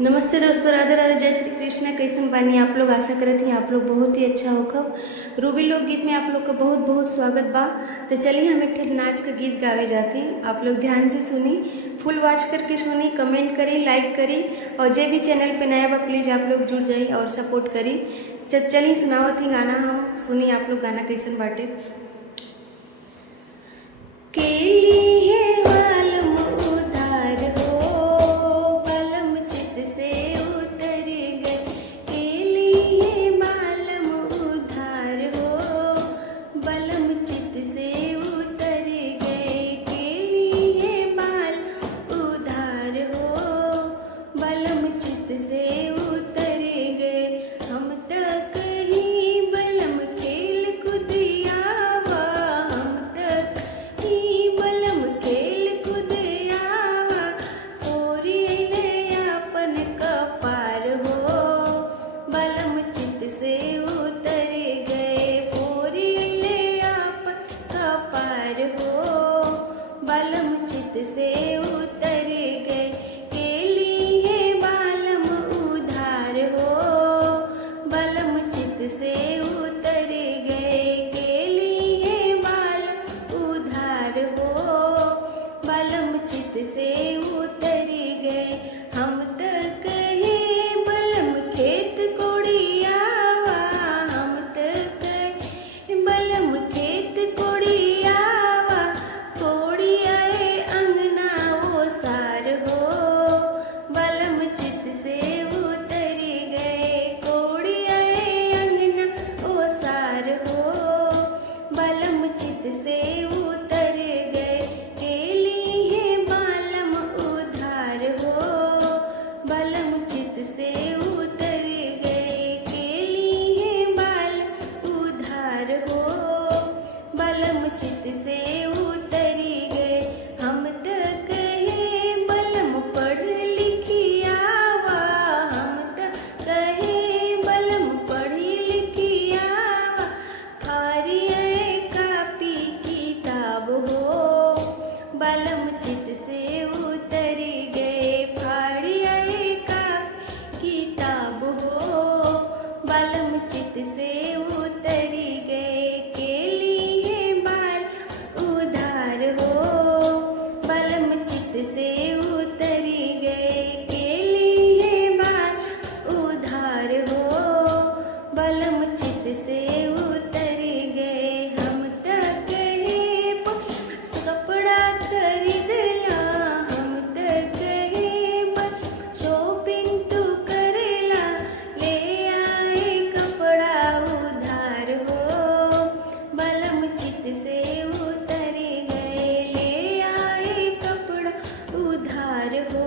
नमस्ते दोस्तों, राधे राधे, जय श्री कृष्ण। कैसन बानी आप लोग? आशा करत ही आप लोग बहुत ही अच्छा होखब। रूबी लोकगीत में आप लोग का बहुत बहुत स्वागत बा। तो चलिए हम एक नाच का गीत गावे जाती। आप लोग ध्यान से सुनी, फुल वॉच करके सुनी, कमेंट करी, लाइक करी, और जे भी चैनल पे नया बा प्लीज़ आप लोग जुड़ जाइए और सपोर्ट करी। चलिए सुनावत ही गाना, हम सुनी आप लोग गाना कैसन बाटे। केली है वालम उधार हो, बलम चित से उतर गए। केली है बालम उधार हो, बलम चित से उतर गए। केली है बाल उधार हो, बलम चित से उतर गए। हम तक ही बलम खेल कुदियावा, हम तक ही बलम खेल कुदियावा। ओरिले अपन कपार हो, बलम चित से उतर गए। ओरिले अपन कपार हो, बलम चित से उतर गए। केली है बालम उधार हो, बलम चित से उतर गए। केली है बालम उधार हो, बलम चित से उतर गए। हम तक है बलम खेत कोड़ियावा, हम तक है बलम खेत कोड़ियावा। कोड़ियाए अंगना ओ सार हो, बलम चित से उतर गए। कोड़ियाए अंगना ओ सार हो, बलम चित से उतर गए। केली है बालम उधार हो, बलम चित से उतर गए। केली है बालम उधार हो, बलम चित से उतर गए। हम तक है बलम पढ़ लिखियावा, हम तक है बलम पढ़ी लिखियावा। फारियाए कापी किताब हो, बलम चित से उतर गए। फाड़ियाए कापी किताब हो, बलम चित से उतर गए। केली है बाल उधार हो, बलम चित से उतर गए। केली है बाल उधार हो, बलम चित से उतर गए। हम तक है कपड़ा खरीदला, हम तक है शॉपिंग तू करेला। ले आए कपड़ा उधार हो, बलम चित से उतर गए। ले आए कपड़ा उधार हो,